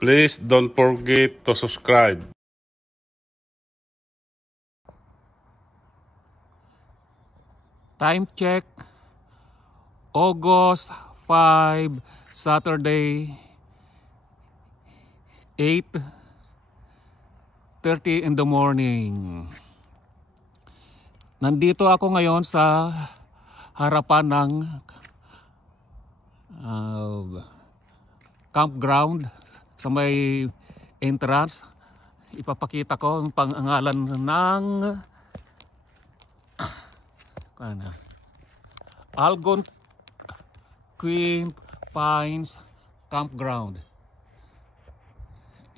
Please don't forget to subscribe. Time check, August 5, Saturday, 8:30 in the morning. Nandito ako ngayon sa harapan ng campground sa may entrance. Ipapakita ko ang pangalan ng Algonquin Pines Campground.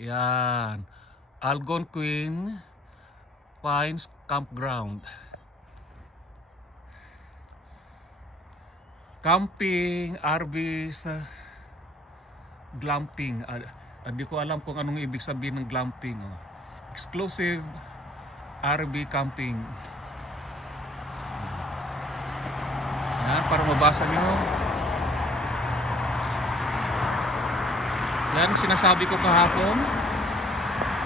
Yan, Algonquin Pines Campground. Camping, RVs, glamping. Hindi ko alam kung anong ibig sabihin ng glamping. Exclusive RV camping. Yan, para mabasa nyo. Yan, sinasabi ko kahapon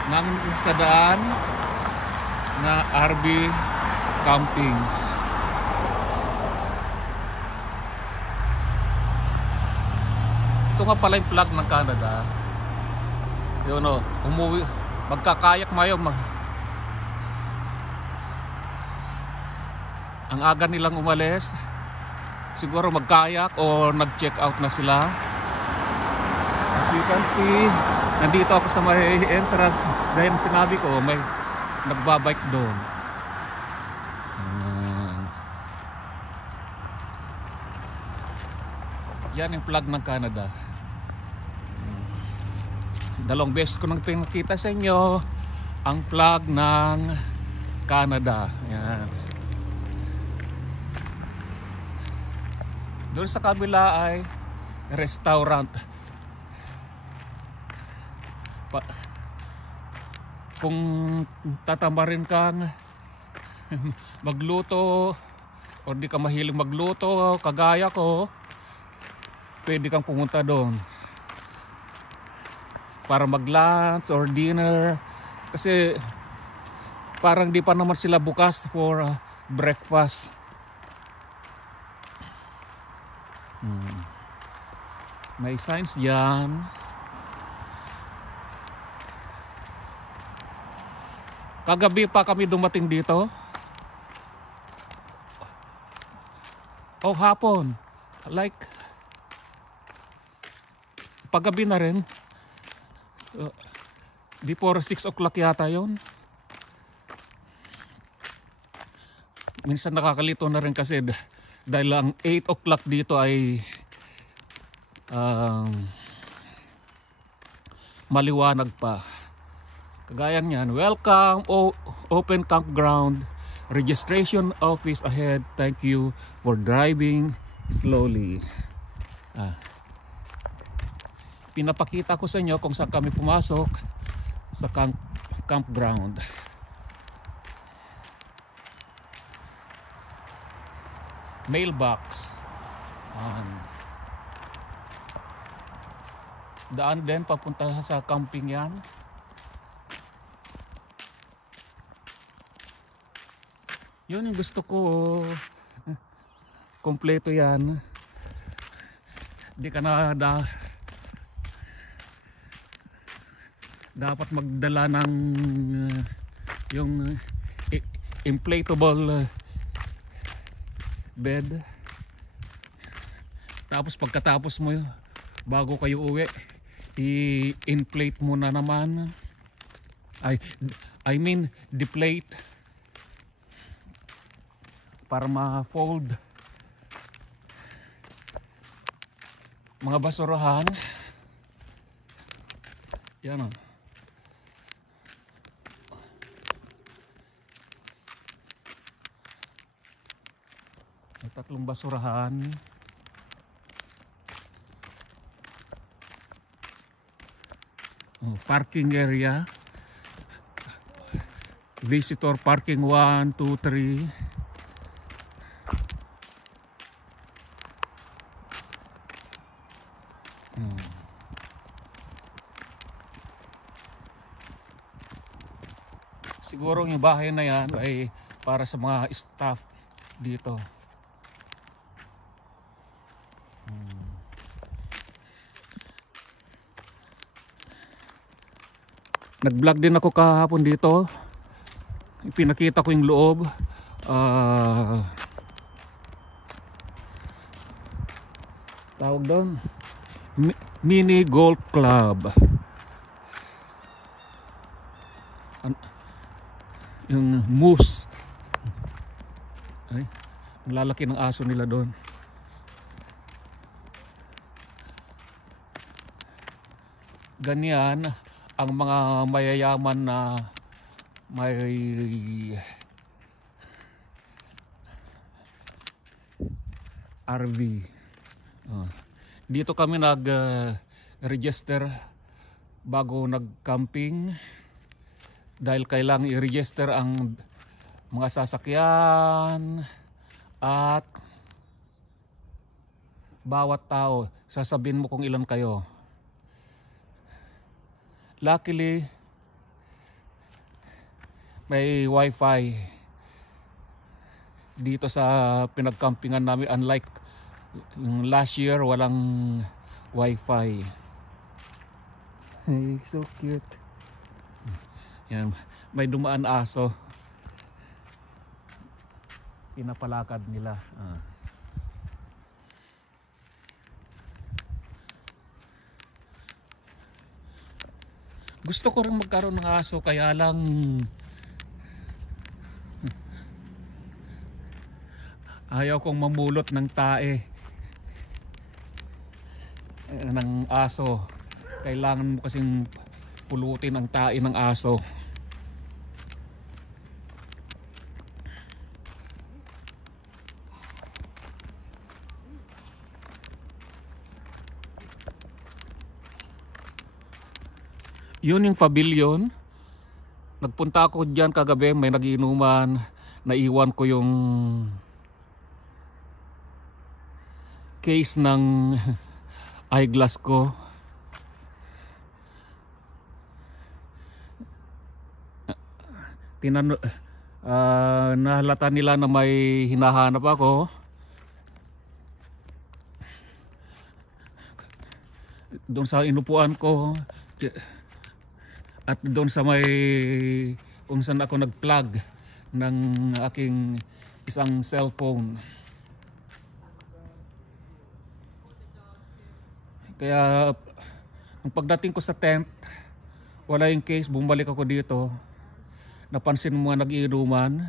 ng sa daan na RV camping. Ito nga pala yung flag ng Canada. Yun o, umuwi, magkakayak mayo. Ang aga nilang umalis. Siguro magkayak o nag-check out na sila. As you can see, nandito ako sa may entrance. Dahil sinabi ko, may nagbabike doon. Yan yung flag ng Canada. Dalawang beses ko nang pinakita sa inyo ang flag ng Canada. Yan. Doon sa kabila ay restaurant. Kung tatamarin kang magluto o di ka mahilig magluto kagaya ko, pwede kang pumunta doon para mag-lunch or dinner, kasi parang di pa naman sila bukas for breakfast. May signs yan. Kagabi pa kami dumating dito. O hapon, like paggabi na rin. Before 6 o'clock yata yon. Minsan nakakalito na rin kasi dahil ang 8 o'clock dito ay maliwanag pa. Kagaya niyan, welcome open campground, registration office ahead, thank you for driving slowly. Pinapakita ko sa inyo kung saan kami pumasok sa campground. Mailbox. Daan din papunta sa camping yan. Yun yung gusto ko. Kompleto yan. Di ka na dapat magdala ng yung inflatable bed. Tapos pagkatapos mo, bago kayo uwi, i-inflate mo na naman. I mean deflate, para ma-fold mga basurahan. Yan o. May tatlong basurahan. Parking area. Visitor parking 1, 2, 3. Siguro yung bahay na yan ay para sa mga staff dito. Nag-vlog din ako kahapon dito. Pinakita ko yung loob. Tawag doon, mini golf club. Yung moose. Ay, ang lalaki ng aso nila doon. Ganyan ang mga mayayaman na may RV. Dito kami nag-register bago nag-camping dahil kailangan i-register ang mga sasakyan at bawat tao. Sasabihin mo kung ilan kayo. Luckily, may wifi dito sa pinagkampingan namin, unlike yung last year walang wifi. Hey, so cute. Yan, may dumaan aso. Pinapalakad nila. Gusto ko rin magkaroon ng aso, kaya lang ayaw kong mamulot ng tae ng aso. Kailangan mo kasing pulutin ang tae ng aso. Yun yung pavilion. Nagpunta ako dyan kagabi, may nagiinuman. Naiwan ko yung case ng eyeglass ko. Nahalata nila na may hinahanap ako. Doon sa inupuan ko at doon sa may kung saan ako nag-plug ng aking isang cellphone. Kaya nung pagdating ko sa tent, wala yung case, bumalik ako dito. Napansin mo mga nag-iinuman.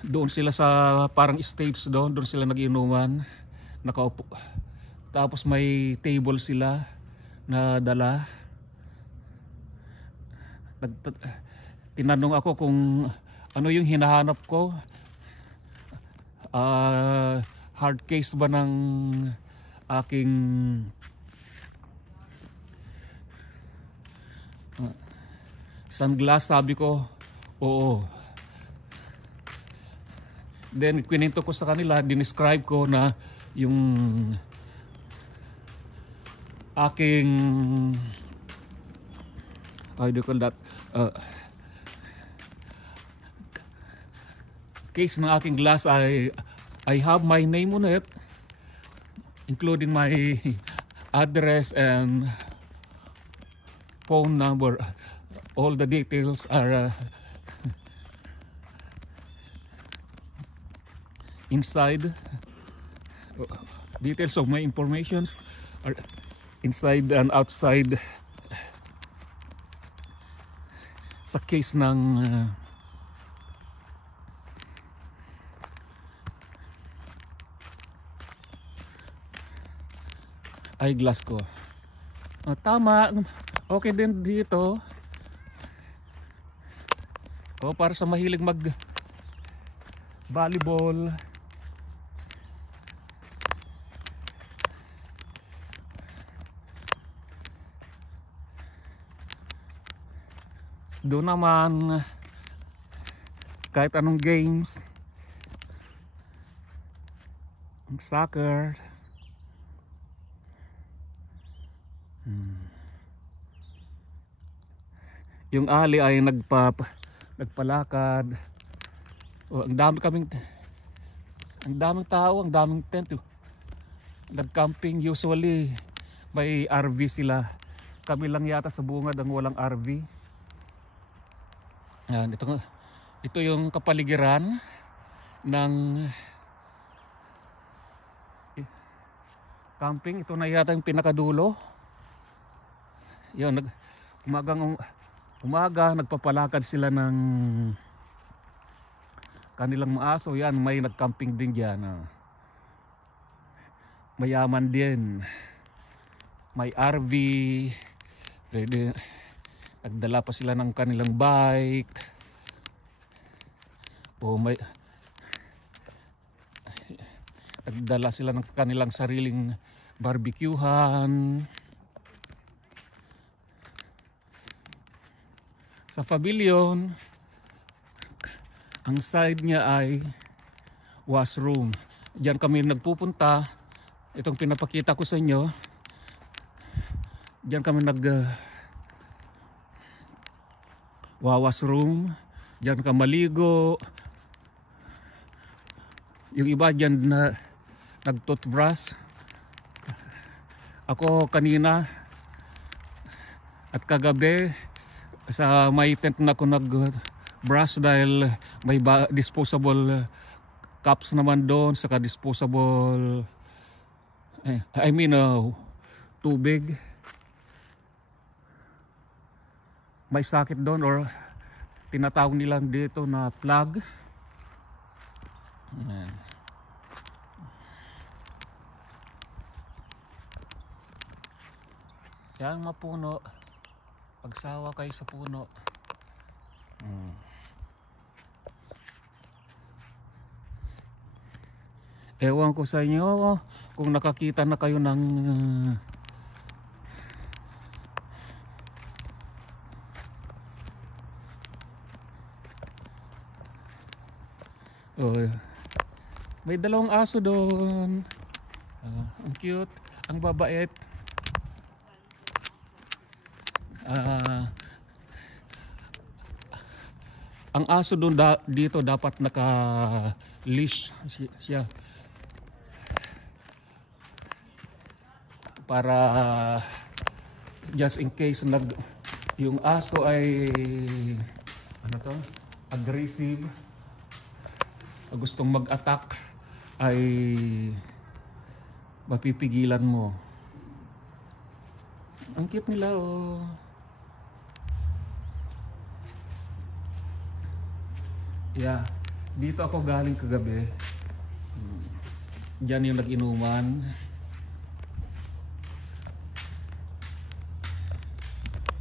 Doon sila sa parang stage doon sila nag-iinuman. Nakaupo. Tapos may table sila na dala. Tinanong ako kung ano yung hinahanap ko. Hard case ba ng aking sunglass? Sabi ko, oo. Then kwento ko sa kanila, dinescribe ko na yung aking how do you call that, case ng aking glass. I have my name on it, including my address and phone number. All the details are inside. Details of my informations are inside and outside sa case ng eyeglass ko. Tama, okay din dito. Para sa mahilig mag volleyball. Doon naman kahit anong games, soccer, Yung ali ay nagpalakad. Oh, ang daming tao, ang daming tent. Nag-camping usually may RV sila. Kami lang yata sa bungad ang walang RV. Yan, ito yung kapaligiran ng camping. Ito na yata yung pinakadulo. Yan, umaga nagpapalakad sila ng kanilang mga aso. Yan, may nag-camping din dyan. Mayaman din. May RV. Pwede, nagdala pa sila ng kanilang bike. O nagdala sila ng kanilang sariling barbecuehan. Sa pavilion, ang side niya ay washroom. Diyan kami nagpupunta. Itong pinapakita ko sa inyo. Diyan kami washroom. Diyan ka maligo. Yung iba diyan na nag-toothbrush. Ako kanina at kagabi sa may tent na ako nag-brush dahil may disposable cups naman doon, saka disposable tubig. May socket doon or tinatawag nila dito na plug. Ayan. Yan mga puno. Pagsawa kayo sa puno. Ewan ko sa inyo kung nakakita na kayo ng may dalawang aso doon. Ang cute, ang babait. Ang aso doon dito dapat naka-leash siya para just in case yung aso ay aggressive, gustong mag-attack, ay mapipigilan mo. Ang cute nila oh. Yeah, dito ako galing kagabi. Diyan yung nag-inuman.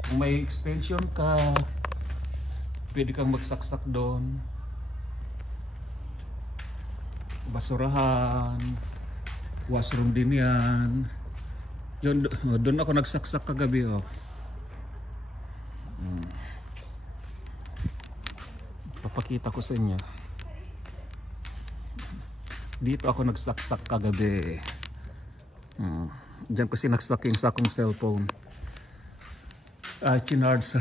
Kung may extension ka, pwede kang magsaksak doon. Basurahan, washroom din yan. Yun, doon ako nagsaksak kagabi oh. Papakita ko sa inyo. Dito ako nagsaksak kagabi. Diyan ko sinaksak yung sakong cellphone. Chinards,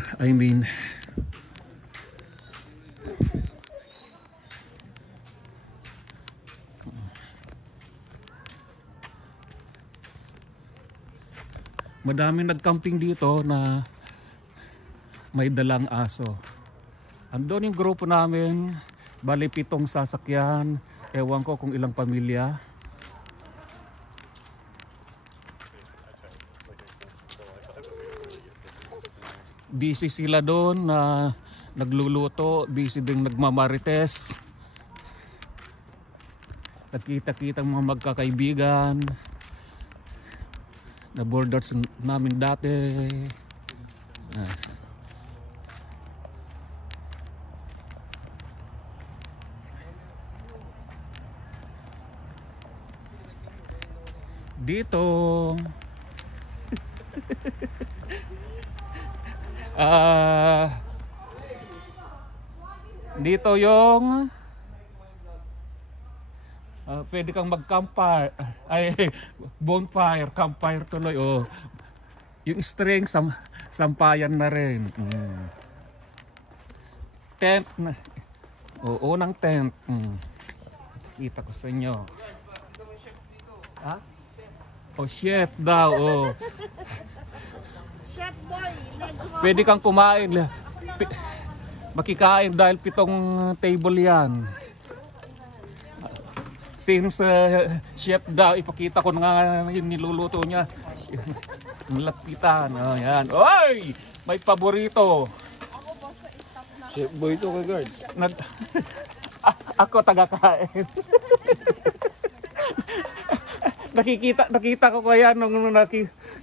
madaming nagcamping dito na may dalang aso. Andun yung grupo namin, bali 7 sasakyan, ewan ko kung ilang pamilya. Busy sila doon na nagluluto, busy din nagmamarites. Nagkita-kita mga magkakaibigan na boarders namin dati. Dito dito yung pwede kang mag-campfire, bonfire, campfire tuloy. Yung string sampayan na rin. tent na. Unang tent. Kita ko sa inyo. Ha? Chef daw. Chef boy, Negro. Pwede kang kumain. Makikain dahil 7 table yan. Since chef daw, ipakita ko na nga yung niluluto niya. Lapitan. Yan. Oy! May paborito. Chef boy to kay guards. Ako taga-kain. nakita ko kaya nung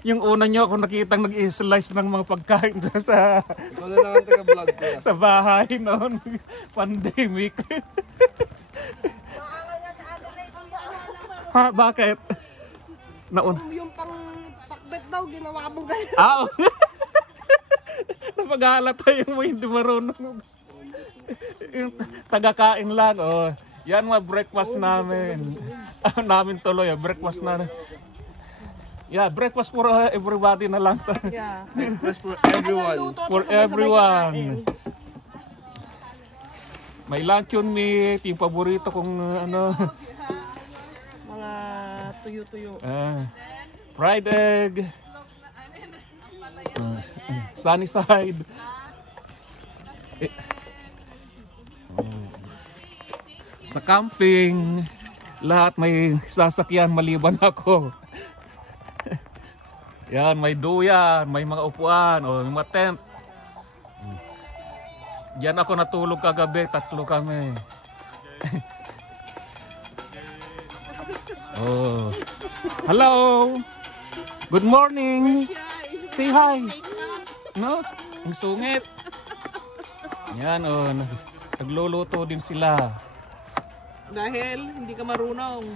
yung una nyo ako nakitang nag-i-slice ng mga pagkain sa Ikaw na lang ang taga-vlog ko. sa bahay noon pandemic. Maangal nga sa Adelaide. Ha, bakit? Naun. Yung pang pakbet daw, ginawa mo ganyan. Napaghalata yung mga hindi marunong. Yung taga-kain lang. Yan mga breakfast namin. Namin tuloy, breakfast na. Yeah, breakfast for everybody na lang. Yeah. Breakfast for everyone. For everyone. May luncheon meat, yung paborito kong Mga tuyo-tuyo. fried egg. Sunny side. Sa camping, lahat may sasakyan maliban ako. Yan, may duyan, may mga upuan, may mga tent. Diyan ako natulog kagabi, 3 kami. Hello. Good morning. Say hi. No? Ang sungit. Yan, nagluluto din sila. Dahil hindi ka marunong.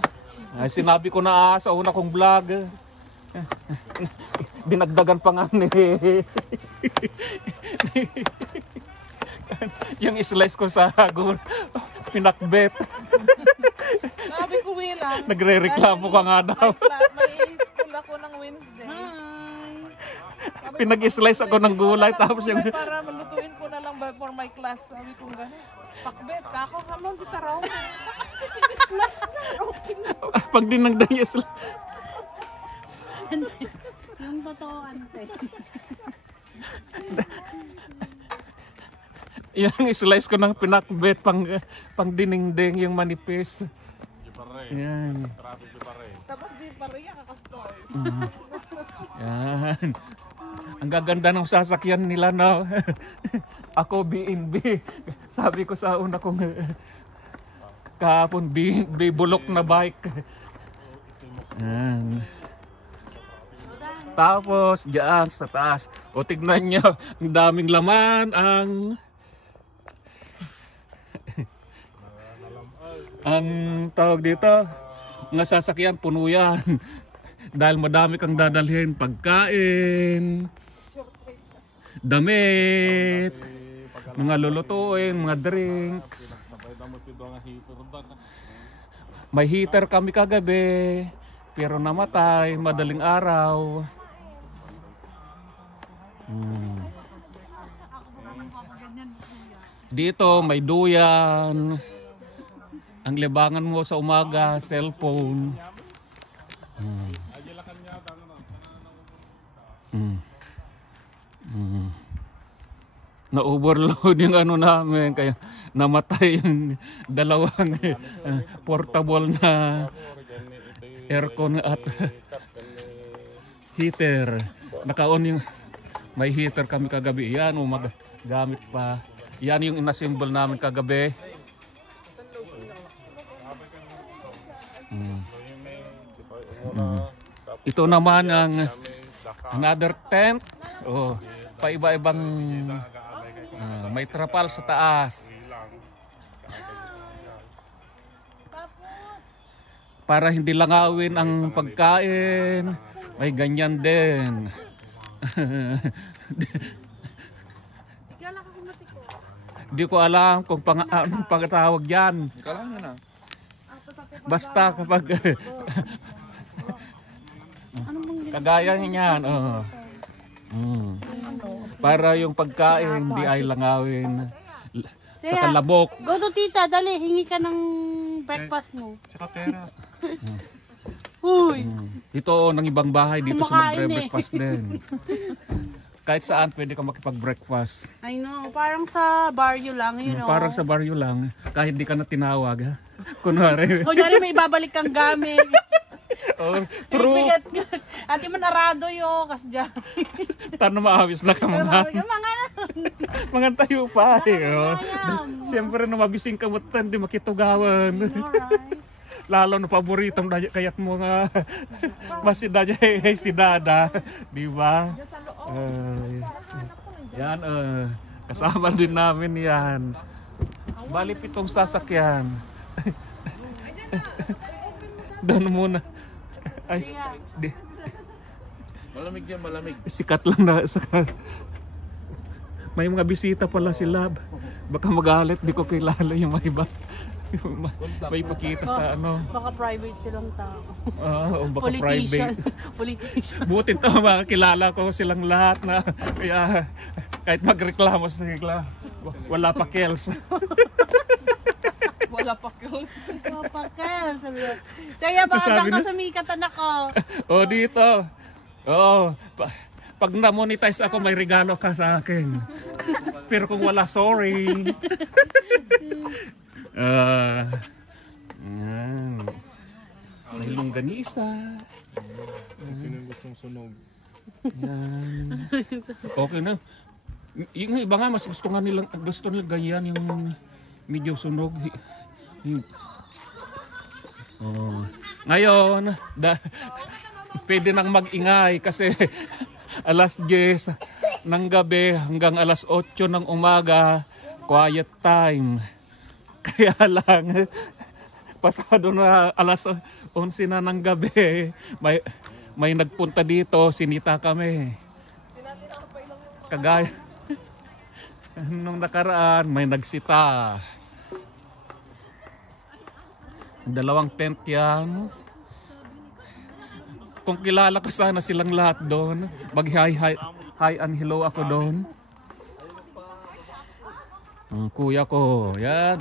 Ay, sinabi ko na sa una kong vlog. Dinagdagan pa nga ni yung slice ko sa pinakbet. Sabi ko, Wila. Nagre-reklamo ka nga daw. May school ako ng Wednesday. Pinag-slice ako ng gulay tapos yung Para malutuin ko na lang for my class. Sabi ko gano'n. Pakbet, kako kamon kita raw. Slice na. Okay na. pag dinagdag yung slice. Yung totoo, ante. Yung slice ko ng pinakbet pang dinengdeng yung manipis. Yan. Tapos di pa rin kakastoy. Yan. Ang gaganda ng sasakyan nila na ako B&B. Sabi ko sa una kong kahapon B&B bulok na bike. Yan. Tapos diyan sa taas. O tignan nyo, ang daming laman ang tawag dito, mga sasakyan puno yan. Dahil madami kang dadalhin, pagkain, damit, mga lulutuin, mga drinks. May heater kami kagabi, pero namatay, madaling araw. Dito may duyan. Ang libangan mo sa umaga, cellphone. Na-overload yung namin, kaya namatay yung dalawang portable na aircon at heater. Naka-on yung may heater kami kagabi. Yan, magamit pa. Yan yung inassemble namin kagabi. Ito naman ang another tent. Paiba-ibang may trapal sa taas. Para hindi langawin ang pagkain. May ganyan din. Di ko alam kung anong pagtawag yan. Kailangan na. Basta kapag kagaya niyan, para yung pagkain hindi ay langawin. Saka labok. Go to tita, dali, hingi ka ng breakfast mo. Tsaka pera. Uy, Ito ng ibang bahay dito sa Kumakain magbre-breakfast din. Kahit saan pwede ka makipag-breakfast. I know, parang sa barrio lang, you know. Parang sa baryo lang, kahit di ka na tinawag ha. Kunwari. Kunyari may ibabalik kang gamit. Oh, true. Bigat ka. Ati man arado yo, kas dyan. Tano maawis na ka mga. Mga tayo pa. Siyempre na mabising kamutan, di makitugawan. Alright. Lalo na paboritong kayat mo nga masida niya si Dada, di ba? Yan, kasama din namin yan. Bali 7 sasakyan. Doon muna. Ay, di. Malamig yan, malamig. Sikat lang na saka. May mga bisita pala sila. Baka magalit, di ko kilala yung mga iba. May pakita sa ano. Baka private silang tao. O baka Politician. private. Politician. Buti to, makakilala ko silang lahat na kaya kahit magreklamo sila, wala pa kels. Wala pa kills. Papakel, sabi ko. Sige, baka Sabi dyan ka na- sumikatan ako. O dito. Pag na-monetize ako, may regalo ka sa akin. Pero kung wala, sorry. Yan. May longganisa. Sino yung gustong sunog? Yan. Okay na. Yung iba nga, mas gusto nila ganyan yung medyo sunog. Ngayon, pwede nang mag-ingay kasi alas 10 ng gabi hanggang alas 8 ng umaga, quiet time. Kaya lang, pasado na alas 11 na ng gabi, may nagpunta dito, sinita kami. Kagaya, nung nakaraan, may nagsita. 2 tent yan. Kung kilala ko sana silang lahat doon, mag-hi and hello ako doon. Kuya ko, yan.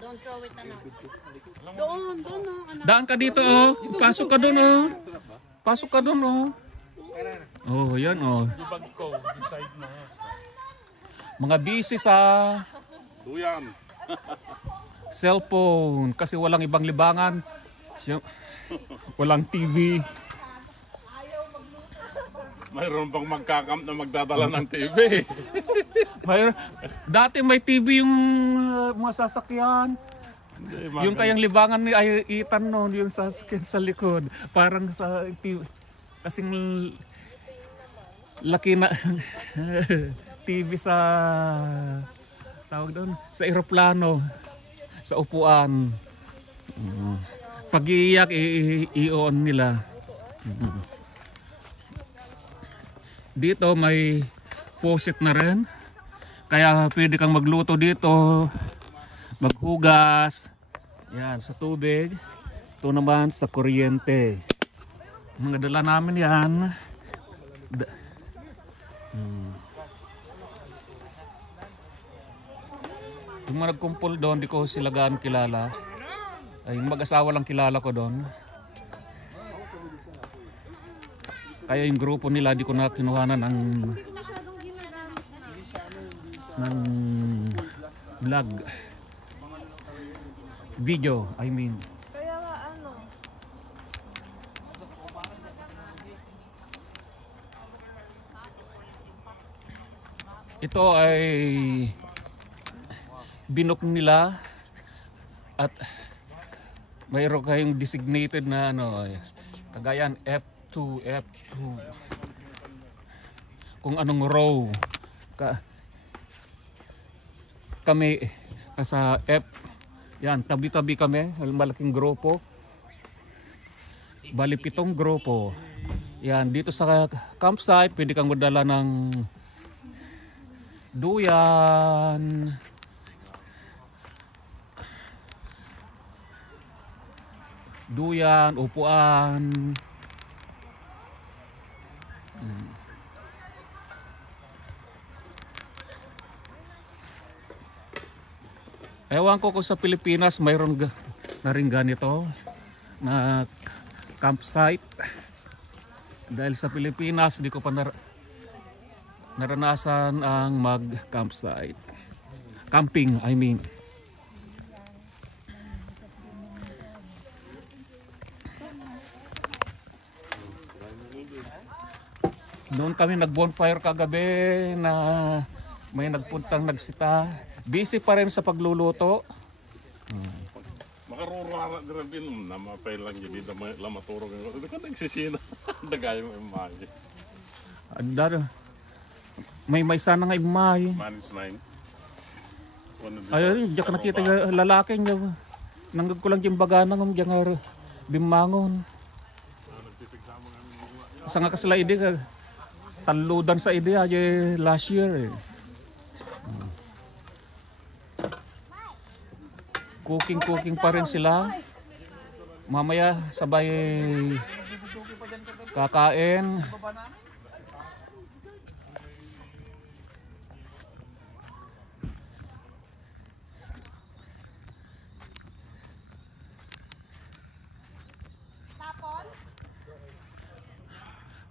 Don't throw it ano. Doon, ano. Daan ka dito, oh. Pasok ka doon, oh. Pasok ka doon, oh. Oh, yan, oh. Mga busy sa Duyan. cellphone kasi walang ibang libangan. Walang TV. Mayroon bang magkakamp na magdadala ng TV? Dati may TV yung mga sasakyan. Yung kayang libangan ni ay Itan noon, yung sasakyan sa likod. Parang sa TV. Kasing laki na TV sa tawag doon, sa eroplano, sa upuan. Pag-iiyak, i-on nila. Dito may faucet na rin. Kaya pwede kang magluto dito, maghugas. Yan, sa tubig. Ito naman sa kuryente. Mga dala namin yan. Yung mga nagkumpul doon, di ko sila gaan kilala. Ay, yung mag-asawa lang kilala ko doon. Kaya yung grupo nila, di ko na kinuhanan ng vlog. Video, I mean. Kaya nga ano. Ito ay binok nila at mayroon kayong designated na ano, kagayan F2. Kung anong row. Kami sa F. Yan, tabi-tabi kami, malaking grupo. Bali 7 grupo. Yan, dito sa campsite, pwede kang magdala ng duyan, upuan. Ewan ko kung sa Pilipinas mayroon na rin ganito na campsite. Dahil sa Pilipinas, di ko pa naranasan ang mag-campsite. Camping, I mean. Noon kami nag-bonfire kagabi na may nagpuntang nagsita. Busy pa rin sa pagluluto. Makarurara din rin na mapailan yung dito lamaturog. Hindi ka nagsisina. Dagay mo yung magi. Adar, may sana nga imay. Manis 9. Ayun, diyan ka nakita yung lalaki niya. Nanggag ko lang yung bagana ng diyan bimangon. Sa nga kasala ide ka, taludan sa ide last year eh. Cooking pa rin sila. Mamaya sabay kakain.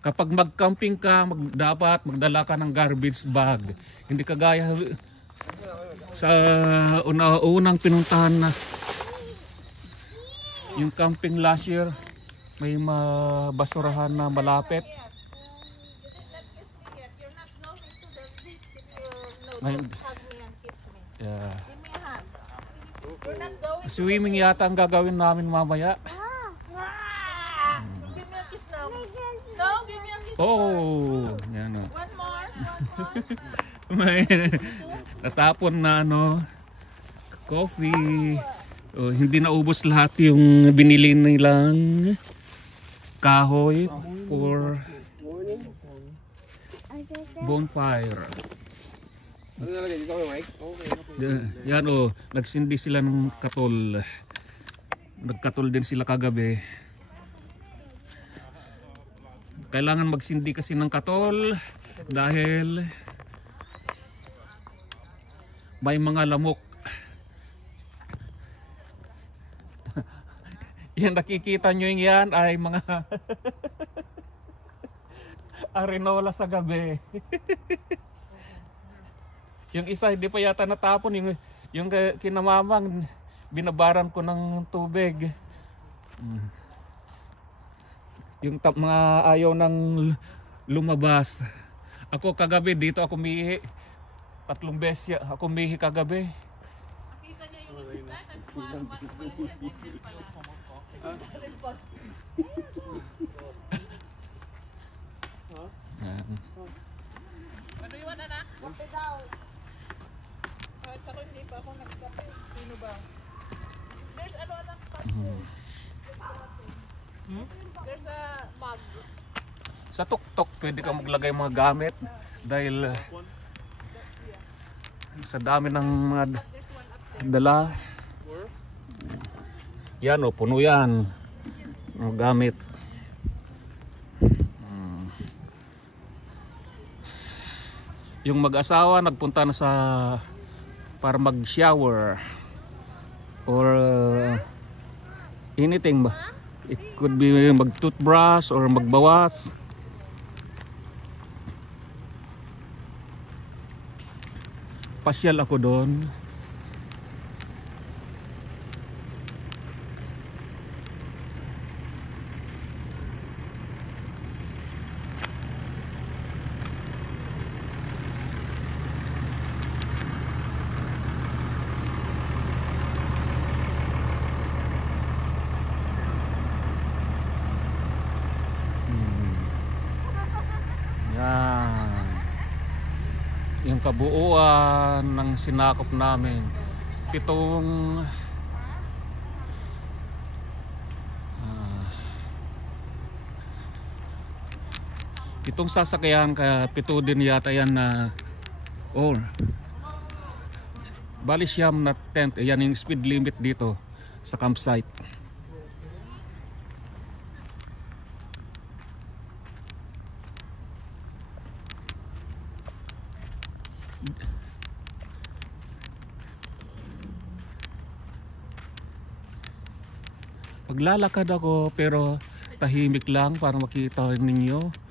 Kapag mag-camping ka, dapat magdala ka ng garbage bag. Hindi kagaya sa unang pinuntahan na yung camping last year, may basurahan na malapit. Ngayon, yeah. Swimming yata ang gagawin namin mamaya. Oh, yan o. One more. May natapon na coffee. Oh, hindi naubos lahat yung binili nilang kahoy for bonfire. Ano nalagay dito kay Mike? Yan o, nagsindi sila ng katol. Nagkatol din sila kagabi. Kailangan magsindi kasi ng katol dahil may mga lamok. Yan nakikita nyo yan ay mga arenola sa gabi. Yung isa hindi pa yata natapon, yung kinamamang binabaran ko ng tubig. Yung mga ayaw nang lumabas. Ako kagabi dito ako umihi. 3 beses ako umihi kagabi. Nakita niya yung isda, nagpapalman pala siya. Hindi pala. Ano yun, anak? Kape daw. Kahit ako hindi pa ako nagkape. Sino ba? There's ano, anak? There's a mug. Sa tuktok pwede ka maglagay mga gamit dahil sa dami ng mga dala. Yan o, puno yan. Mga gamit. Yung mag-asawa nagpunta na sa para mag-shower or anything ba? It could be mag-toothbrush or magbawas. Pasyal ako doon. Yan. Yung kabuuan ng sinakop namin. 7 sasakyan, kaya 7 din yata yan na bali siyam na tent. Yan yung speed limit dito sa campsite. Maglalakad ako pero tahimik lang para makita ninyo.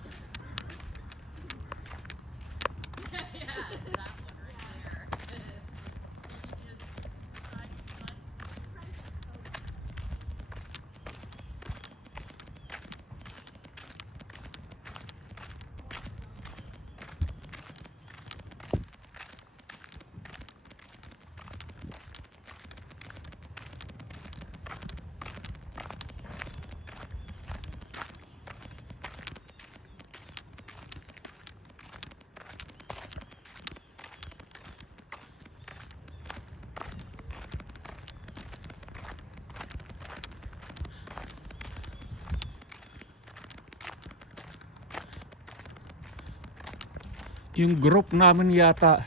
Yung group namin yata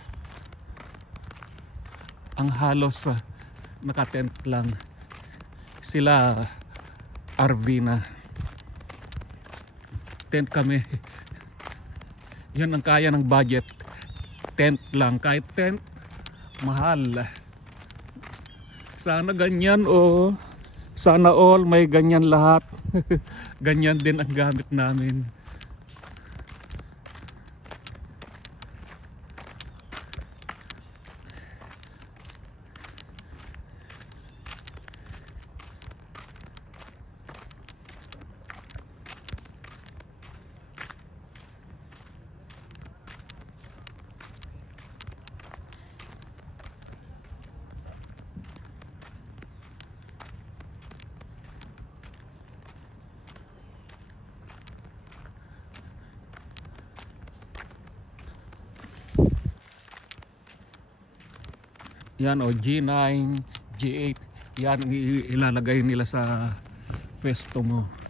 ang halos nakatent lang. Sila RV na. Tent kami. Yun ang kaya ng budget. Tent lang. Kahit tent, mahal. Sana ganyan o sana all may ganyan lahat. Ganyan din ang gamit namin. Yan o, G9, G8, yan ilalagay nila sa pwesto mo.